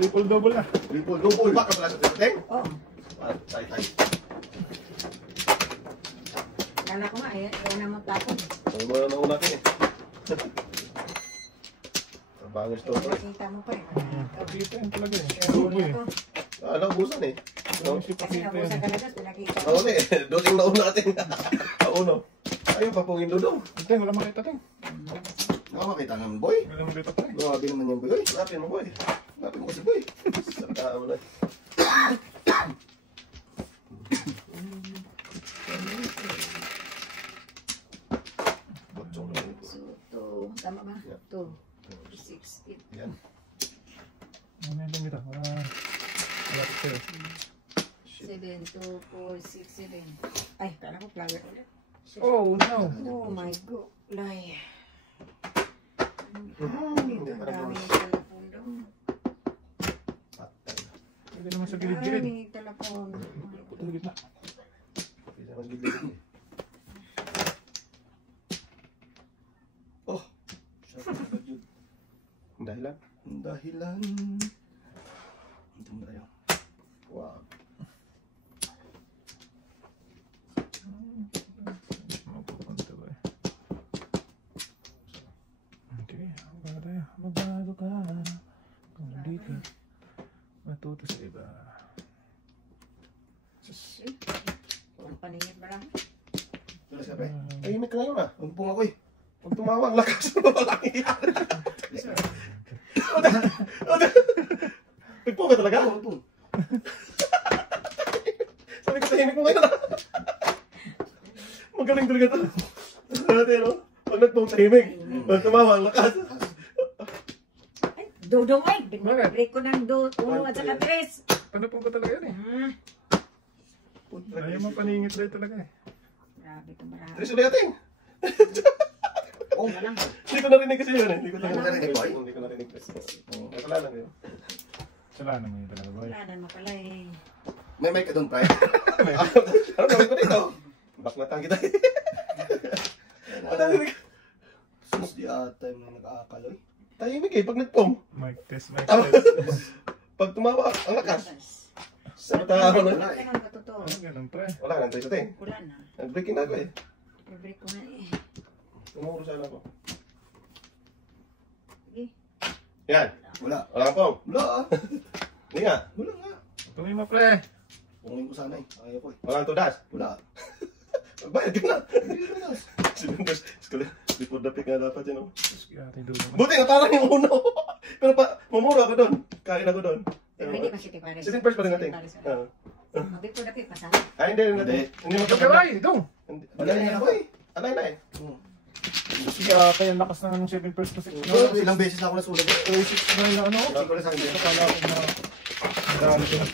Triple double na. Triple double ba? Kapala sa teng? Oo. Tay. Kala ko nga, ayaw na magtapon. Ang mga nauna natin eh. Bangers to. Nakita mo pa eh. Pakita yan talaga eh. Pero huli ako. Naubusan eh. Kasi nabusan ka na doon, pinakita ko. Ako eh. Dosing nauna natin. Nauno. Ayun pa pong indodong. Teng, wala makita, Teng. Makakita naman boy. Wala makita, Teng. Grabe naman yung boy. Hanapin mo boy. Hanapin mo kasi boy. Saka mo na. So, tama ba? 2, 6, 8. Yan. Ano yan lang dito? Wala ko sa'yo. 7, 2, 4, 6, 7. Ay, kala ko flower ulit. Oh, no. Oh my God. Lay. Hindi Ang pa dami naman. ng telefon daw. Patay. Pwede naman sa Ang gilid-gilid. dami ng telefon. Puto sa gitna. Pwede naman gilid eh. Oh. Ang dahilan? Ang dahilan. Ito mo tayo. Wow. Mapupunta ba eh. Okay, magbago ka. Kung hindi ka matuto sa iba. Ang paningit ba lang? Wala sabi. Tahimik ka ngayon ah. Magpung ako eh. Pag tumawa, ang lakas mo ba nangyayari? Nagpung ka talaga? Oo, nagpung. Sabi ko tahimik mo ngayon ah. Magaling talaga ito. Dati no? Pag nagpung tahimik, pag tumawa, ang lakas. Ay, dudong ay! Break ko ng 1 at saka 3. Ano po ba talaga yan eh? Ayaw mapaningit rin talaga eh. Grabe ito marami. Tres ulit ating. Oo, walang. Hindi ko narinig kasi yun eh. Hindi ko narinig. Hindi ko narinig. Nakala lang yun. Kasalanan mo yun talaga, boy. Wala naman pala eh. May mic ka doon, Pry? Ano gawin ko dito? Baknatan kita eh. Sus, di ata yung nag-aakaloy. Tahimik eh, pag nagpong. Mic test, mic test. Pag tumawa, ang lakas. Sa tao na. Ganun ba totoo? Ano ganun, pre? Wala ka nang tayo sa ting. Wala na. Nag-breaking na ako eh. I-break ko na eh. Tumuro sana ako. Sige. Yan. Wala. Wala ka pong. Wala ah. Hindi nga. Wala nga. Tumingin mo, pre. Pungin ko sana eh. Ayaw ko eh. Wala kang tudas? Wala. Bayad ka na. Hindi tudas. Sinundas. Before the pick nga dapat yun. Buti nga parang yung uno. Pero pa, mamura ako doon. Kain ako doon. Pero hindi pa City Paris. Sitting first pa rin natin. Mabig ko na pick, masama. Ay, hindi. Hindi mo Magkabay, dong. Alay na ako eh. Alay na eh. Kaya kaya lakas ng 7 first to 6. Ilang beses na ako nasulat. 6 na ano? Hindi ko na sa akin. Kala ko na. Dami ko na.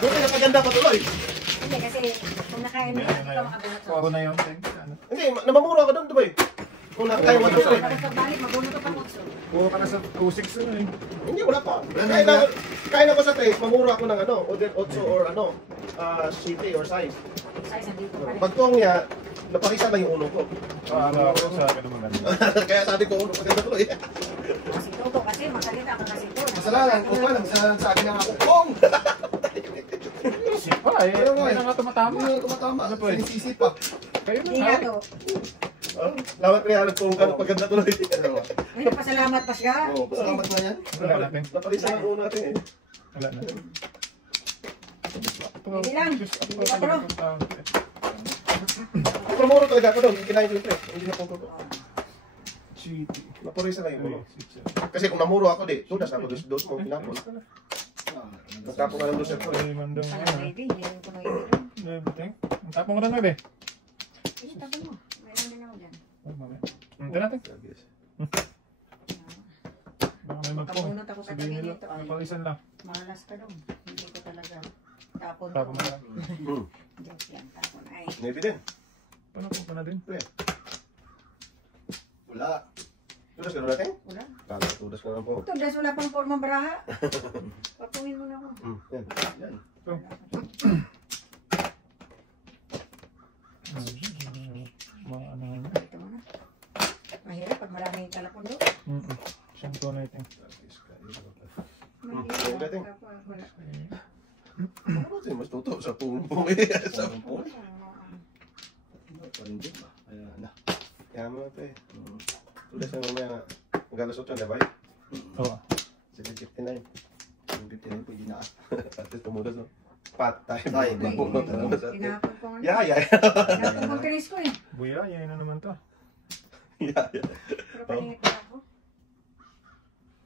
Buti napaganda pa tuloy. Hindi kasi kung nakain mo, ikaw makabunot sa Ako na yun. Hindi, namamura ako doon, diba eh? Kung nakakaya mo doon eh. Tapos pagbalik, mabunot ka pa mo. Puro ka na sa 2-6 na eh. Hindi, wala pa. Kain ako sa 3, mamura ako ng ano, order 8 or ano, city or size. Size, andito pa rin. Pagtuong niya, napakisa lang yung uno ko. Ano ako sa akin naman. Kaya sabi ko, uno maganda tuloy. Kasi Toto, kasi masalita ka kasi Toto. Masalanan, kung palang sa akin ang ako, Kong! Sipa eh. May na nga tumatama. Hindi na tumatama. Ano po eh? Sinisisi pa. Kayo Hindi na. nga to. Lamat kaya nagpong ka paganda tuloy. Ay, nagpasalamat pa siya. Oo, pasalamat na yan. Wala natin. Napalisa ang uno natin eh. Wala na. Hindi lang. Hindi pa to. Promoro talaga ako doon, kinain ko yung tres. Hindi na pong ko. Cheaty. Napurisa lang yung uno. Kasi kung namuro ako di, tudas ako dos mo, pinapon. Nagtapon ka ng dos ako eh. Ay, mandang Parang ano. ready, hindi ko na ibig. Everything. Ang tapong ko na 9 eh. Sige, tapon mo. Mayroon din ako dyan. Ito natin. Baka may magpong. Makamunot ako sa Sabihin tabi nila, nito. Ay, napalisan lang. malas ka doon. Hindi ko talaga. Tapon Tapon mo lang. Joke yan, tapon. Ay, Maybe din. Paano po na din? Wala. Tudas ka na natin? wala. Kala, tudas ka na po. Tudas, wala pang forma baraha. Papungin mo na ako. Yan. Yan. Ito. Mga ano na. Ito mo na. Mahirap pag maraming talapon doon. Siyang to na ito. Dating. Wala. Ano ba ito? Mas tuto sa pumpong eh. Sa pumpong. Parindig ba? Ayan na. Kaya mo ito eh. Tulas na mamaya nga. Magalas 8, di ba? Oo. 7:59. 7:59 pwede na. At least tumulas no. Patay. Ay, Mabunot na naman sa atin. Tinapon ko nga. Yeah. Tinapon ko Chris ko eh. Buya, yan na naman to. Yeah. Pero paningit na ako.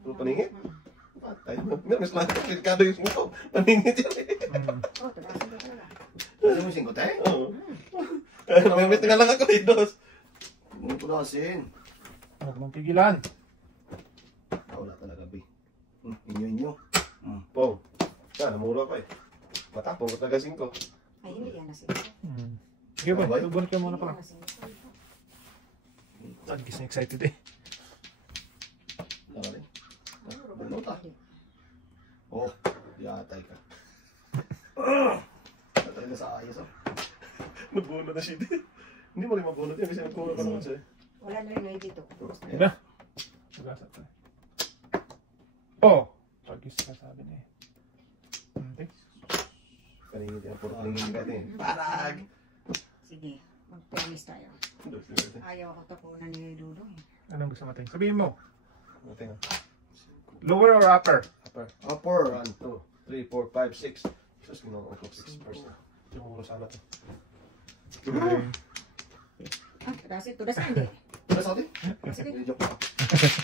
Puro paningit? Patay. Mas lang. Delikado yung smuto. Paningit yan eh. Oh, tumasin ko talaga. Ano mo singko tayo? Oo. Namimit nga lang ako eh, dos. Ano ko nasin? Huwag mong pigilan. Wala talaga, be. Inyo. Pong. Namura pa eh. Matapong ko talaga 5. Ay, hindi yan nasingko. Sige ba, Abay. tubon ka muna Hindi pa. yan nasingko. Saan gising excited eh. Wala rin. Siguro ba? Bunot ah. Oh, yatay ka. Yatay na sa ayos, oh. Nabunod na siya din. Hindi mo rin mabunod yan kasi nagkuha ka naman siya. Wala na rin dito. Tapos na. Diba? Nagasa tayo. Oh! Pagis ka sabi niya eh. Okay. Paningit yan. Puro paningit ka din. Parag! Sige, mag-promise tayo. Ayaw ako tapunan ni Dudong eh. Anong gusto natin? Sabihin mo. Tingnan. Lower or upper? Upper. Upper. 1, 2, 3, 4, 5, 6. Just ginawa ko 6 first. Siguro sana to. Ah, kasi tudas na hindi. Ano sa atin? Sige, Hindi, joke pa.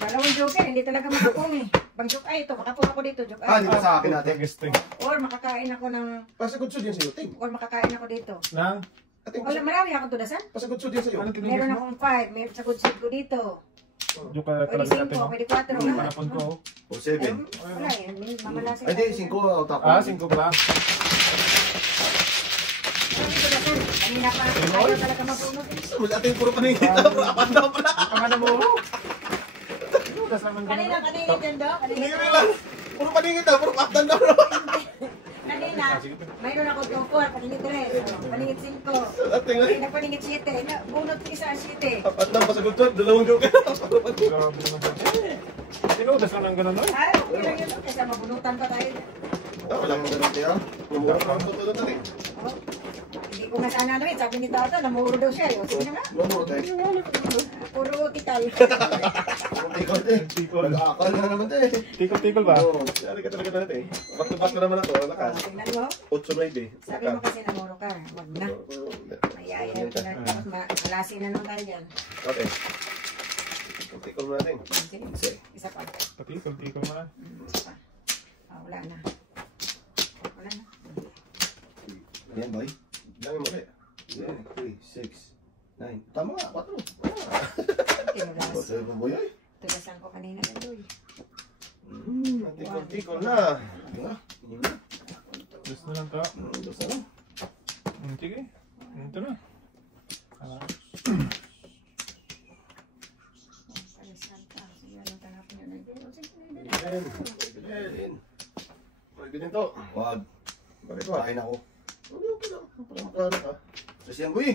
dalawang joker, hindi talaga makapong eh. Pag joke ay ito, makapong ako dito, joke Ah, ay. di ba sa akin natin? Guesting. Or makakain ako ng, Pasagod sud yan sa'yo, Ting. or makakain ako dito. Nang? Ating Wala, marami akong tudasan. pasagod sud yan sa'yo. Anong Meron tinigis mo? akong 5, may sa good ko dito. Joke ka Pwede talaga natin 5, no? pwede 4. Panapon ko. O, 7. Wala eh, mamalasin. Ay, di, 5 tapos. Ah, 5 ba? Kanina pa, ayaw talaga mabunod eh. Mas ating puro paningit. Puro apat daw pala. Pangalan mo? Tudas naman Kanina, kanina dyan daw. Paningit Kanina, lang. Puro paningit daw. Puro patan daw. kanina, mayroon ako 2, 4, paningit 3, paningit 5. Ating nga. Kanina paningit 7, bunot isa 7. Apat lang pasagod sud. Dalawang joke. Grabe naman sa tinudas lang ng ganun no? Ay, okay lang yun. Kaysa mabunutan pa tayo. Wala mo ganun tiya. Mumura pa ang tutulog na rin. Oh, hindi ko nga sana ano eh. Sabi ni Tata, namuro daw siya. O, sige na nga. Mamuro tayo. Puro tikal. Tikol din. Tikol. Nag-aakal na naman tayo. Tikol ba? Oo. Yari ka talaga natin. Back to back na naman ako. Lakas. Tingnan mo. 8-9 Sabi mo kasi namuro ka. Wag na. Mayaya ko na. Malasin na nung tayo dyan. Okay. Tikol mo natin. Sige, isa pa. Tikol mo na. Isa pa. Ah, wala na. Wala na. Yan, boy. Langin mo ulit. 3, 6, 9. Tama nga, 4. Tinulas. O, 7 boy ay. Tulasan ko kanina na doy. Tikol na. Ito na. Hindi na. Gusto na lang to. Dos na lang. Sige. Ito na. Palisan ka. Sige, anong tanapin yun? Bilhin. Bilhin to. Wag. Bakit ba? Kain ako. Okay lang. Para makano ka. Kasi yan, boy.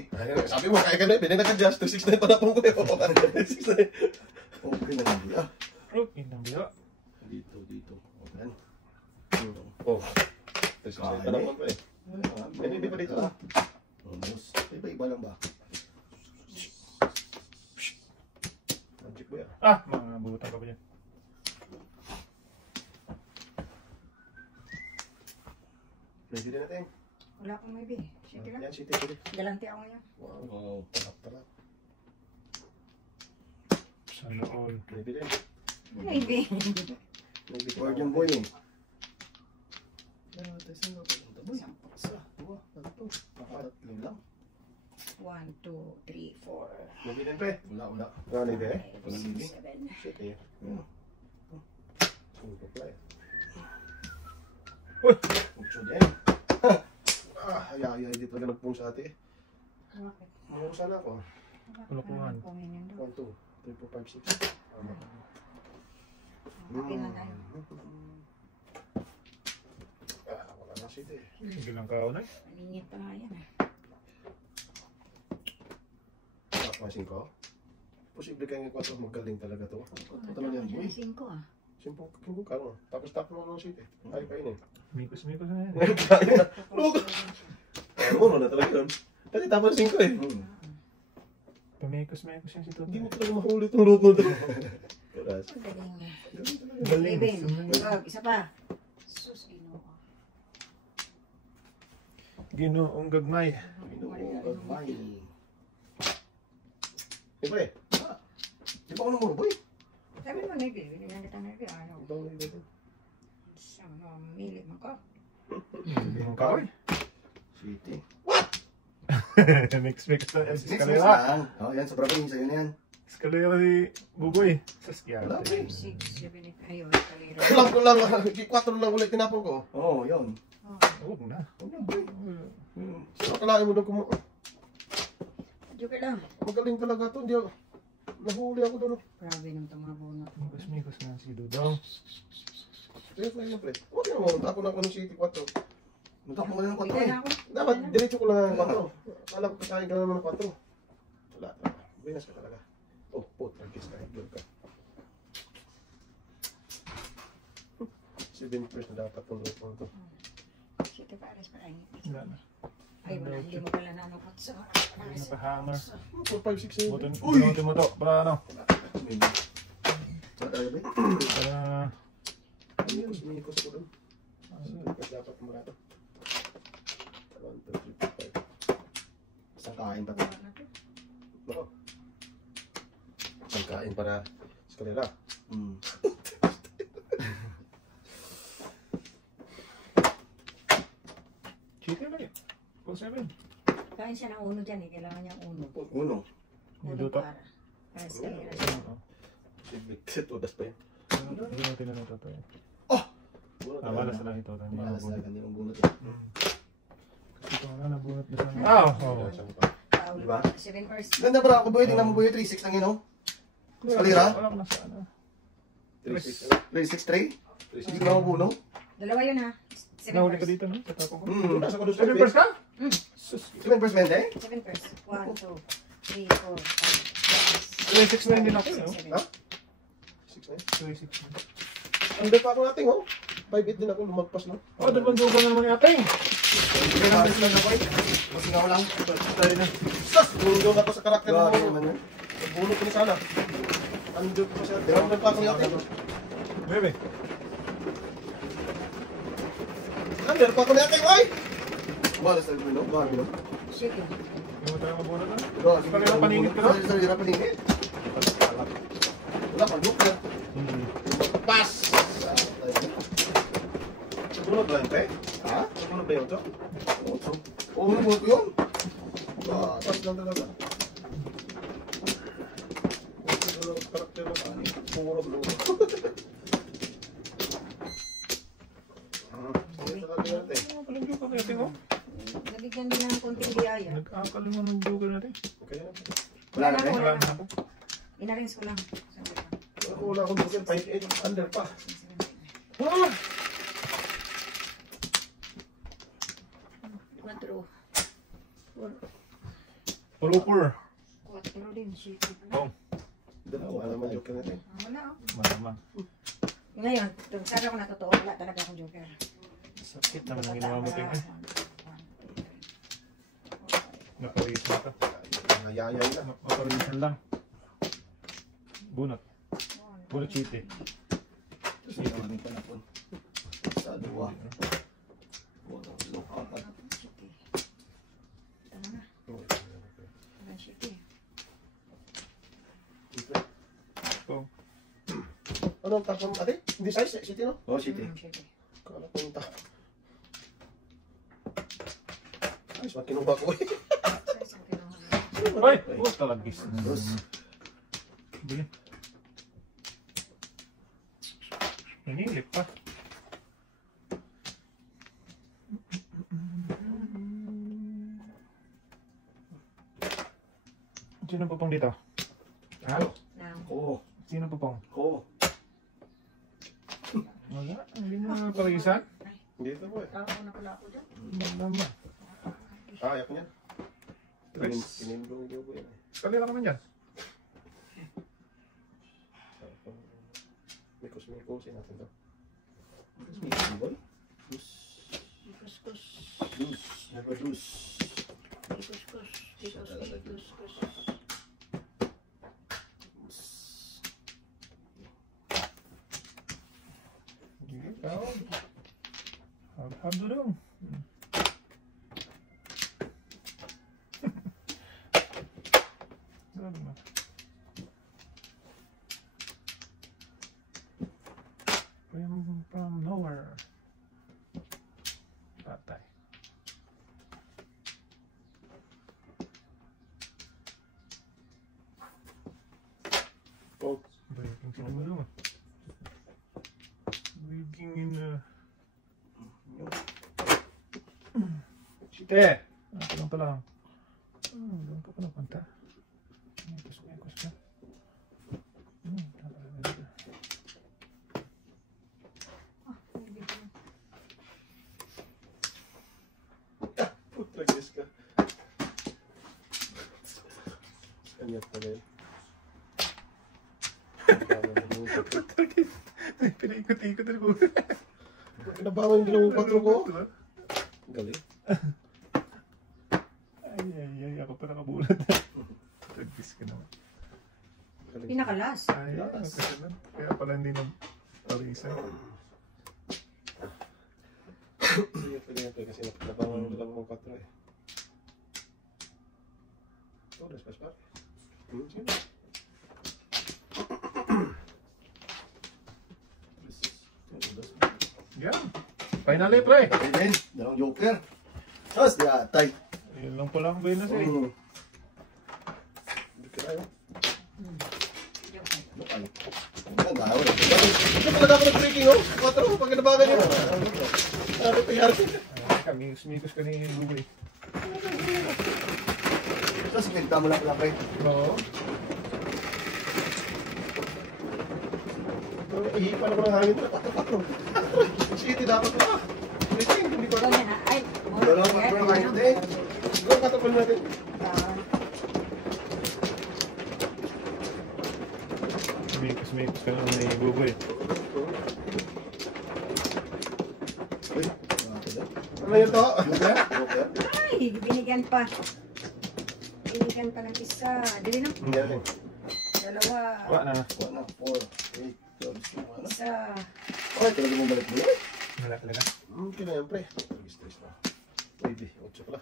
Sabi mo, kaya ka na. Bilhin na ka just. 269 pa na po ko. 269. Okay na hindi ah. Okay, nang biyo. Dito. Okay. Oh. 269 pa na po ko eh. Hindi pa dito ah. Almost. Iba-iba lang ba? Magic ba yan? Ah, mga butan ka ba yan? Ready na natin. Wala akong maybe. Sige lang. Yan, shitty. Galanti ako yan. Wow. Tarap. Sana all. Maybe din. Maybe. Maybe Word yung boy eh. Yan, testing mo. Boy. Isa. Dua. Tatlo. Tatlo lang. 1, 2, 3, 4, Maybe din pre. Wala. Ano hindi eh? 5, 6, 7. Shit eh. Suko pala eh. Uy! Ucho din. Ay, dito talaga nagpung sa ate eh. Bakit? Mayroon sana ako. Kulukuhan. 1, 2, 3, 4, 5, 6. Tingnan tayo. Wala na shit eh. Sige lang ka unay. Maningit pa nga yan ah. Masin ko. Posible kayong 4 magaling talaga to. Ito talaga yan, boy. 5 ah. Simpong ka mo. Tapos tapos mo ng shit eh. Ay, kainin. Mikos-mikos na yan. Kain na. Lugo. Uno na talaga yun. Kasi tapos 5 eh. Pamikos-mikos yan si Toto. Hindi mo talaga mahuli itong lugo doon. Kulas. Galing. Isa pa. Sus, Ginoo. Ginoong gagmay. Gagmay. Siyempre. Di ba ako nang muro boy? Sabi mo, Negi. Binigyan kita, Negi. Ano? Ito ang nilito. Mili mo ko. Ginoong kaoy. City. Mix-mix na yan. Mix Eskalera. lang. Oh, yan, sobra pa yung sa'yo na yan. Eskalera si Buboy. Saskiyate. Wala, pre. 6, 7, 8. Ayun, kalira. Kulang ko lang. 4 lang ulit tinapon ko. Oo, yun. Huwag na. Huwag na boy. Sino kalahin mo doon kumo? Joke lang. Magaling talaga to. Hindi ako. Nahuli ako doon. Grabe nung tumabunot. Mikos-mikos na si Dudong. Siyempre. Huwag na mo. Ako na ako ng City 4. Magkak mo na ng 4 Bigyan eh. ako. Dapat, diretso ko lang ang 4. Akala ko kasahin ka naman ng 4. Wala talaga. Buenas ka talaga. Oh, pot. Nag-guess ka. Ignore ka. 7 first na dapat itong lupon to. Sige, pares pa rin. Wala na. Ay, wala. Hindi mo pala nanukot sa... Hindi na pa hammer. 4, 5, 6, 7. Butin Uy! mo to. Para ano? Wala talaga ba? Para... Umikos ko doon. Dapat marata. 1, 2, 3, 4, 5. Isang kain pa to. Oo. Ang kain para sa kanila. Cheater lang eh. 4-7. Kain siya ng uno dyan eh. Kailangan niya uno. Uno. Uno to. Para sa kalira. Siglit. Udas pa yan. Hindi natin na ito. Malas na lang ito. Hindi Malas nabunot. talaga, hindi mong bunot eh. Kasi ito nga nabunot na sana. Ah! Oo. Paul, Diba? 7 first. Ganda ba ako boy? Tingnan mo boy, 3-6 lang yun oh. Eskalera? Wala ko na sana. 3-6-3? Hindi ko na mabuno. Dalawa yun ha. 7 Nahuli ka first. dito no? Sa tapo ko. Nasa ko doon 7 first ka? Sus. 7 first 20? 7 first. 1, 2, 3, 4, 5, 3-6 na din ako eh. 6, 7. Ha? 6 na yan. 3-6 na. Under pa ako natin, oh. 5-8 din ako, lumagpas na. Oh, dalawang na naman yata eh. Halos lang ako eh. Masingaw lang. Tayo na. Sus! Bulo na to sa karakter mo. Grabe naman yun. Bulo ko na sana. Under pa siya. Under pa ako natin. Bebe. Under pa ako natin, oy! Malas talaga no? Grabe no? Sige. Hindi mo tayo mabunot na? Grabe. Kanina paningit ka no? Kanina paningit. Wala pang joker. Pas! Bunod ba yun, te? Ha? Bunod ba yun to? Oo, bunot ko yun. Pas lang talaga. Karakter mo. Puro blue. Nagkakalingyo ka natin oh. Nabigyan din ng konting biyaya. Nagkakalingyo ng joker natin. Okay na. Wala na Wala Wala na. na ako. Inarrange ko lang. Wala akong bukin. 5-8 under pa. Ah! 4. Pulupur. 4 din. Sige. Oh. Dalawa naman joker natin. Wala oh. Malamang. Ngayon, kung saan ako natotoo, wala talaga akong joker. Sakit naman ang ginawa mo tingin. Naparisan ka. Nayayay na. Maparisan lang. Bunot. Bunot chite. Maraming panapon. Sa dua. Apat. Tama na. Walang shitty. Oh. Ano ang tapon ate? Hindi size, city no? Oh, city. Shitty. Kala ko yung tapon. Ayos, wag kinuha ko eh. Size ang kinuha. Ay! Oh, talagis. Tapos, Bili. Nanilip pa. Sino pupong dito? Ha? Now, ko. Sino pupong? Ko. Wala. Hindi mo naparisan. Dito po eh. tao na pala ako dyan. Magdama. Ayaw ko niyan. Tres. Kinindong ko yan eh. Kalira naman yan. Mikos-mikosin natin to. Mikos-mikosin, boy. Loose. Kuskus. Loose. Never loose. Kuskus. Kuskus. Hab dulu. From nowhere. Patay. Oh. Breaking sila mo doon. Breaking in Shite! Ako lang pala. Doon ka pa napunta. Mekos ka. Putragis ka. Kanyat pa rin. Putragis. Pinaikot-ikot rin ko. Nabawa yung dalawang 4 ko. Galing. Ay, ako pa nakabulat. Putragis ka naman. Pinakalas. Ay, kaya pala hindi nag-arisa. Sige, pwede yan kasi nabawa yung dalawang 4 eh. Oh, despas pa. Yan. Finally, pre. Amen. Dalawang joker. Tapos, di atay. Yun lang pala ang bonus eh. Hindi ka tayo. Ang dahon. Ito pala dapat ng-breaking, oh. 4, pag nabagan yun. Ano nangyari? Mikos ka ni Google. Tapos, pinta mo lang pala, pre. Oo. Ihipan ako ng hangin. 4. City dapat pa. Hindi ko Ikaw yan ha. Ay. Dalawang patro na kayo, eh. Ang katapal natin. Mikos ka lang ni Google. Uy, Ano yun to? joker? Joker? Ay, binigyan pa. Binigyan pa ng isa. Dili na. Hindi natin. Dalawa. Wala na. 1 na 4. 8, 12, 1. Isa. Ay, talaga mong balik mo yun. Wala talaga. Okay na yan, pre. Stress na. Pwede. 8 pala.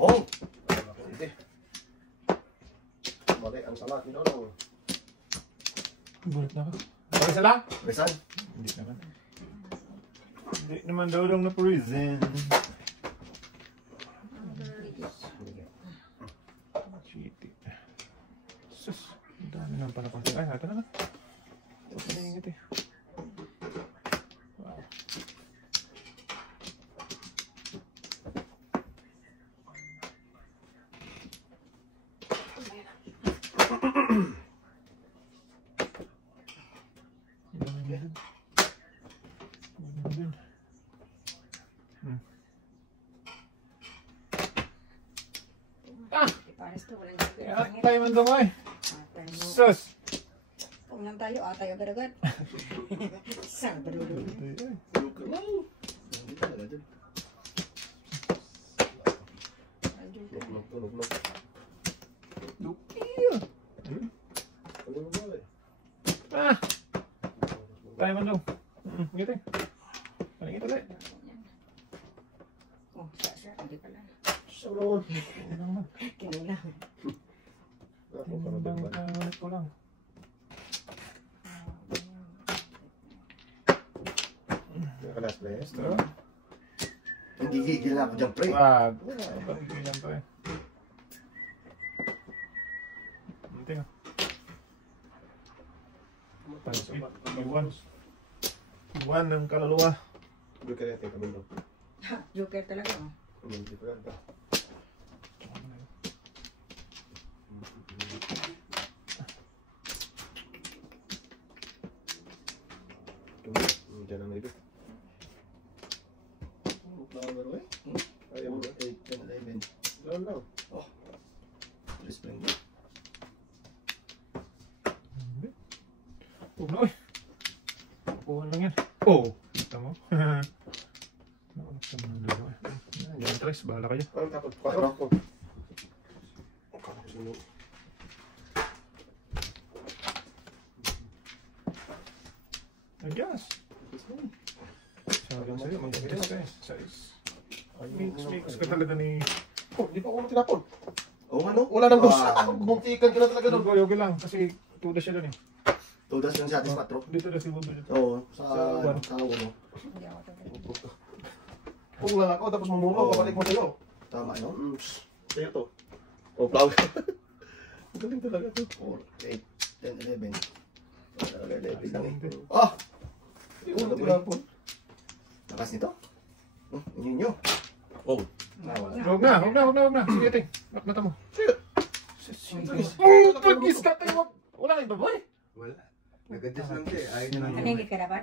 Oh! Pwede. Mali ang salat ni Donong. Bulat na ako. Okay, isa lang? Resan? Hindi naman. Hindi naman daw na prison. Cheaty. Sus. Ang dami naman pala pang ay, ito na lang. Huwag na ingat eh. Wow. Pares to. Walang joker. At tayo man dumay. Sus. Kung lang tayo, tayo agad-agad. Isang badulo. Joker na. Hindi talaga dun. Luklok, luklok. Dukiya. Ano mo ba eh? Ah. Tayo man daw. Ngiti. Paling ulit. Oh, sa. Hindi pala. Sa loob. Kinilang. Timbang ulit ko lang. Nakalas na yes. Ito. Hindi gigil na ako dyan, pre. Wag. Pag-ilan to eh. Hindi nga. Iwan ng kaluluwa. Joker natin kami doon. Joker talaga. Oh. Hindi pa ganda. Diyan ang nito. Flower, eh. Ayaw mo na. 8, 10, 11. Doon lang. Oh. Spring. Huwag na, uy. Oh, kita mo. Nakulaksan mo ng dulo eh. Yan, tres, bahala kayo. Parang tapos. 4 ako. Adjust. Sabi mo sa'yo, mag-adjust ka eh. Size. Mix ka talaga ni... Oh, di pa ako tinapon. Oo ano? Wala nang dos. Bumtikan ka na talaga doon. Yogi lang, kasi tuda siya doon eh. Tudas lang siya atis 4. Dito na si Budo dito. Oo, sa uno. Hindi ako to. Kung lang ako, tapos mumuno, babalik mo sa'yo. Tama yun. Sa'yo to. Oh, flower. Ang galing talaga to. 4, 8, 10, 11. Talaga 11 lang eh. Ah! Hindi ko na tinapon. Lakas nito? Inyo. Oh. Huwag na. Sige, ting. Ba't mata mo? Oh, Pag-is ka tayo. Wala kang baboy. Wala. Nag-adjust lang siya. Ayaw niya lang. Maningit ka dapat.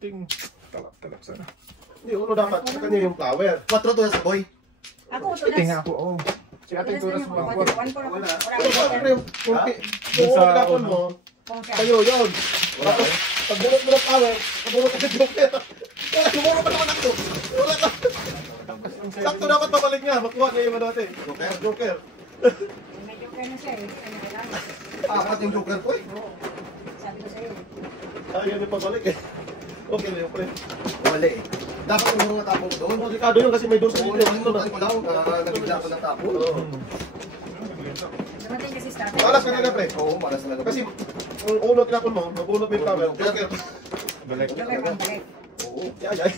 Ting. Talak sana. Hindi, uno dapat. Sa kanya yung flower. 4 to sa boy. Ako, Ting tudas. ako, oh. Si ating turas mo. Wala. Siyempre, kung tinapon mo, kayo yun. Tapos, pag bunot mo ng flower, pabunot ka ng joker. Sumuro pa naman ako. Wala ka. Sakto dapat babalik niya. Makuha niya yung ano natin. Joker. May joker na siya eh. Ano kailangan? Apat yung joker ko eh. Sabi ko sa'yo. Ayaw niya pabalik eh. Okay na yun, pre. Wala eh. Dapat yung mga tapong doon. Delikado yun kasi may dos Oo, dito. nakalimutan ko lang. Nabigla ko ng tapon. Dumating kasi sa atin. Malas ka talaga, pre. Oo, malas talaga. Kasi, kung uno tinapon mo, mabunot mo yung flower. Joker. Balik. Joker pang balik. Oo. Yay.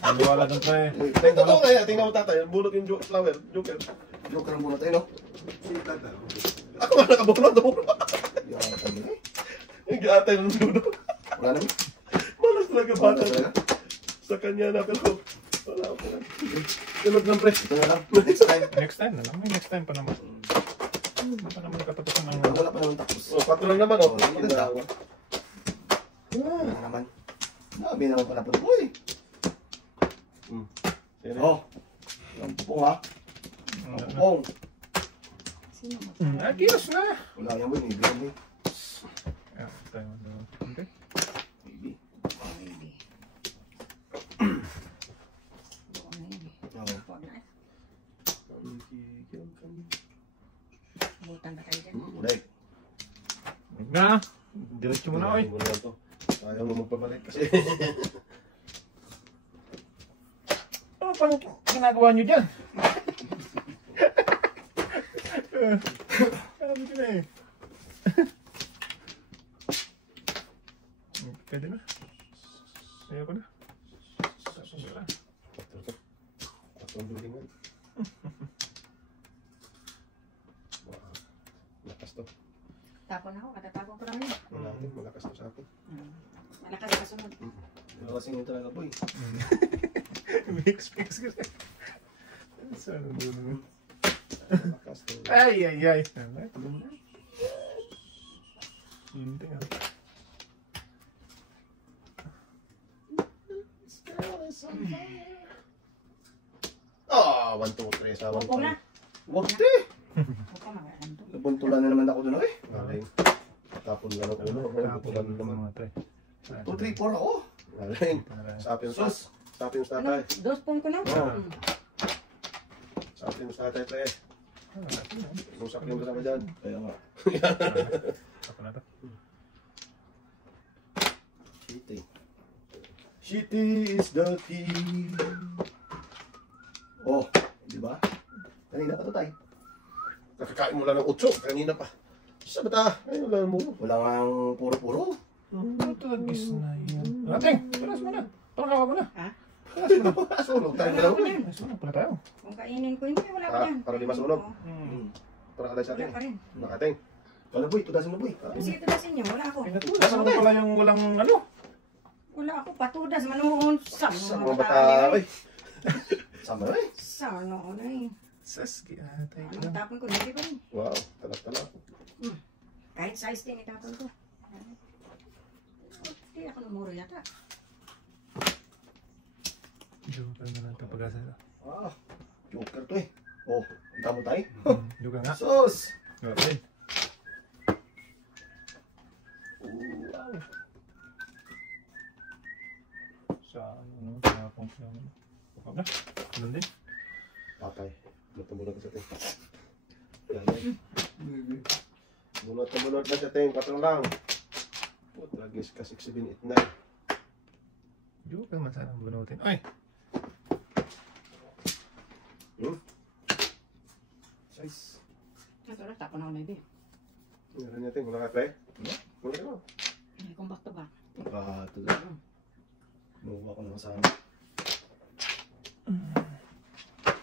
Ang wala doon pre. Ay, totoo nga yan. Tingnan mo tatay. Bunot yung flower. Joker. Joker ang bunot eh, no? Ako nga nakabunot. Yan, kami eh. Yung gatay ng dulo. Wala naman. Malas talaga bata. Talaga. Sa kanya na, pero wala ako na. Tulog ng pre. Ito na lang. Next time. Next time na lang. May next time pa naman. Baka naman katapusan ng... Wala pa naman tapos. Oh, 4 lang naman, oh. Oh, yun lang. Wala naman. Dami naman pala po. Uy! Oh! Lampong ha? Lampong! Sino mo? Kilos na. Wala yan mo, maybe yan eh. Yeah, tayo na. Okay. Maybe. Maybe. Buo na yun eh. Oo. Buo na. Butan na kayo dyan. Ulit. Huwag na. Diretso mo na, oy. Ayaw mo magpabalik kasi. Ano pang ginagawa nyo dyan? Sabi ko na eh. Pwede na. Ayaw ko na. Tapos na. Patong dulingan. Malakas to. Tapon ako. Katatapon ko lang yun. Malakas to sa akin. Malakas ka sunod. Malakas yung talaga boy. Mix kasi. Saan ang dulo? Malakas to. Ay. Hindi nga. Ah, 1, 2, 3 sa 1. Buko na. Wag di. Buko na. Alam to. Nabuntulan na naman ako doon eh. Galing. Tapon na ng ulo. Butulan na naman. Mga tre. 2, 3, 4 ako. Galing. Sapin sa Sus! Sapin sa Ano? tatay. 2 pong ko lang. Oo. Sapin sa tatay pre. Musak yung kasama dyan. Kaya nga. Ako na to. Shitty. Shitty is the key. Oh, di ba? Kanina pa to tayo. Nakakain mo lang ng 8. Kanina pa. Sa bata. Ayun lang mo. Wala nga ang puro-puro. Tagis na yan. Ating, paras mo na. Pangkawa mo na. Ha? Paras mo na. Sunog tayo Wala na. ko yan. Sunog pala tayo. Kung kainin ko yun, wala ko Ah, yan. para di masunog. Oo. Para ka sa Wala atin. pa rin. Nakating. Wala boy, tudasin mo boy. Sige, tudasin niyo. Wala ako. Nasaan mo pala yung walang ano? Wala ako. Patudas. Manoon. Sa Sa mga bata. Ay. Sama eh. Sa ano na eh. Saski atay ko. Anong tapon ko? Hindi pa rin. Wow. Talak-talak. Kahit size din itapon ko. Hindi ako namuro yata. Joker na lang ito pag-asa. Ah, joker to eh. Oh, kita mo tayo. Joker nga. Sus! Okay. Wow. Ano, tapong siya. Huwag na. Ganun din. Patay. Bunot ko sa ting. Yan. Bunot na sa ting. 4 lang. Putra, guys, ka 6, 7, 8, 9. Joke naman sana bunutin. Ay! Size. Ito lang, tapon ako na ito. Meron niya ting. Wala ka try? Wala ka mo. Ay, kung back to back. Ito lang. Nuha ko naman sana.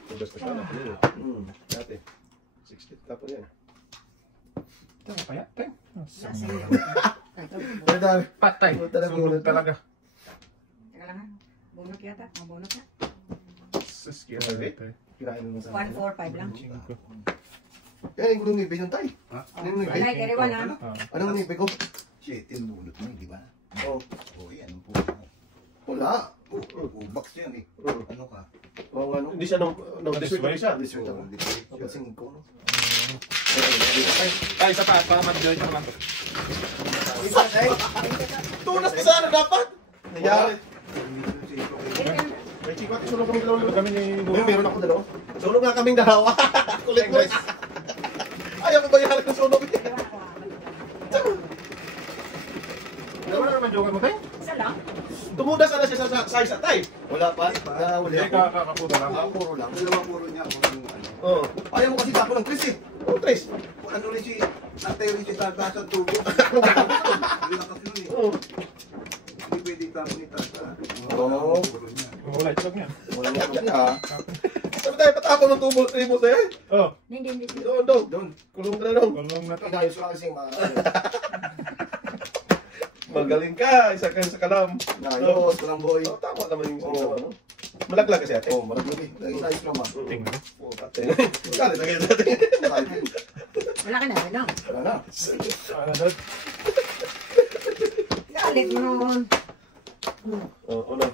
Tugas na sana. Dati. 60 tapon yan. Ito mo kaya? Teng. Nasa iyo. Ito. Patay. Sunog talaga. Teka lang ha. Bunot yata. Mabunot na. Sus, kaya talaga. Kirain mo sana. 1, 4, 5 lang. Chinko. Yan, yung gulong ibig yung tay. Ano yung ibig? Ay, kaya wala. Anong ibig ko? Siya, tinulot mo, di ba? Oo. O, yan, ang po. Wala. Box yan eh. Ano ka? Oo, ano? Hindi siya nung disway siya. Disway ako. Dapat 5, no? Ay, isa pa. Para mag-join ka naman. Tunas na sana dapat! Nangyari. May chikot, isulong kami dalawa. Kami ni Meron ako dalawa. Sunog nga kaming dalawa. Kulit mo. Ayaw ko bayaran ng sunog. Ano ba naman joker mo, Teng? Isa lang. Tumuda sana siya sa size atay. Wala pa. Huli Hindi, ako. kakaputa lang. Puro lang. Dalawa puro niya kung ano. Oo. Ayaw mo kasi tapo ng Chris eh. Oh, Tris. Kung ano rin si, natay rin si Tata sa tubo. Hindi na kasi nun eh. Oo. Hindi pwede tapo ni Tata. Oo. Puro niya. Wala, itlog niya. Wala mo niya. Sabi tayo patapon ng tubo na yan. Oh, Hindi. Doon, doon. Doon. Kulong ka na doon. kulong na to. Inayos ko kasi mga... Magaling ka. Isa ka sa kalam. Inayos ko lang boy. Oh, tama naman yung Oo. sa ano. Malaglag kasi ate. Oo, maraglag eh. Inayos ko naman. Tingnan. Oo, ate. Galit na kayo sa atin. Wala ka na, ano? Wala na. Ano doon? Galit mo noon. Oo, ano?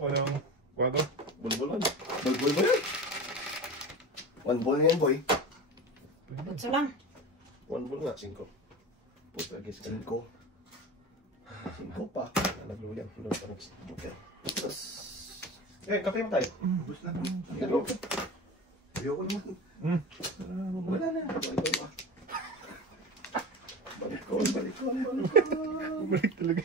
Walang kwadro. Bulbulan. Bulbul mo yan. 1 ball na yan boy. Utso lang. 1 ball nga, 5. Puta, guys ka. 5. 5 pa. Nagluyan. Doon pa next. Okay. Tapos... Eh, kape mo tayo. Ubus na. Ano? Ayoko naman. Wala na. Balikon. Bumalik talaga.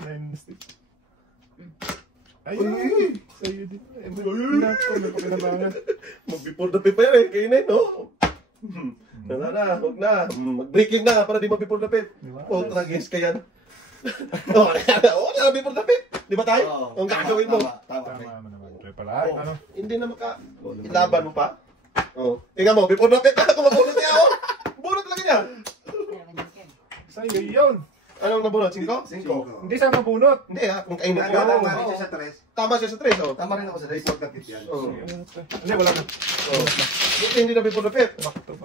Nine stick. Ayun! Sa'yo din. Nako, may pakinabangan. Mag-before the pay pa yan eh. Kainin, no? Wala na, huwag na. Mag-breaking na para di mag-before the pay. Oh, tragis ka yan. Oo, before the pay. Di ba tayo? Ang gagawin mo. Tama. Tama naman. Pero pala, ano? Hindi na ilaban mo pa. Oh. Tingnan mo, before the pay. Kung mabunot niya, oh. Bunot talaga niya. Sa'yo yun! Anong nabunot? 5? 5. Hindi sa mabunot! Hindi ha, kung kainin ko. Nagkatama rin siya sa tres. Tama siya sa 3, oh. Tama rin ako sa race. Report na tip yan. Oh. Hindi, wala na. Oh. Buti hindi na before the pay.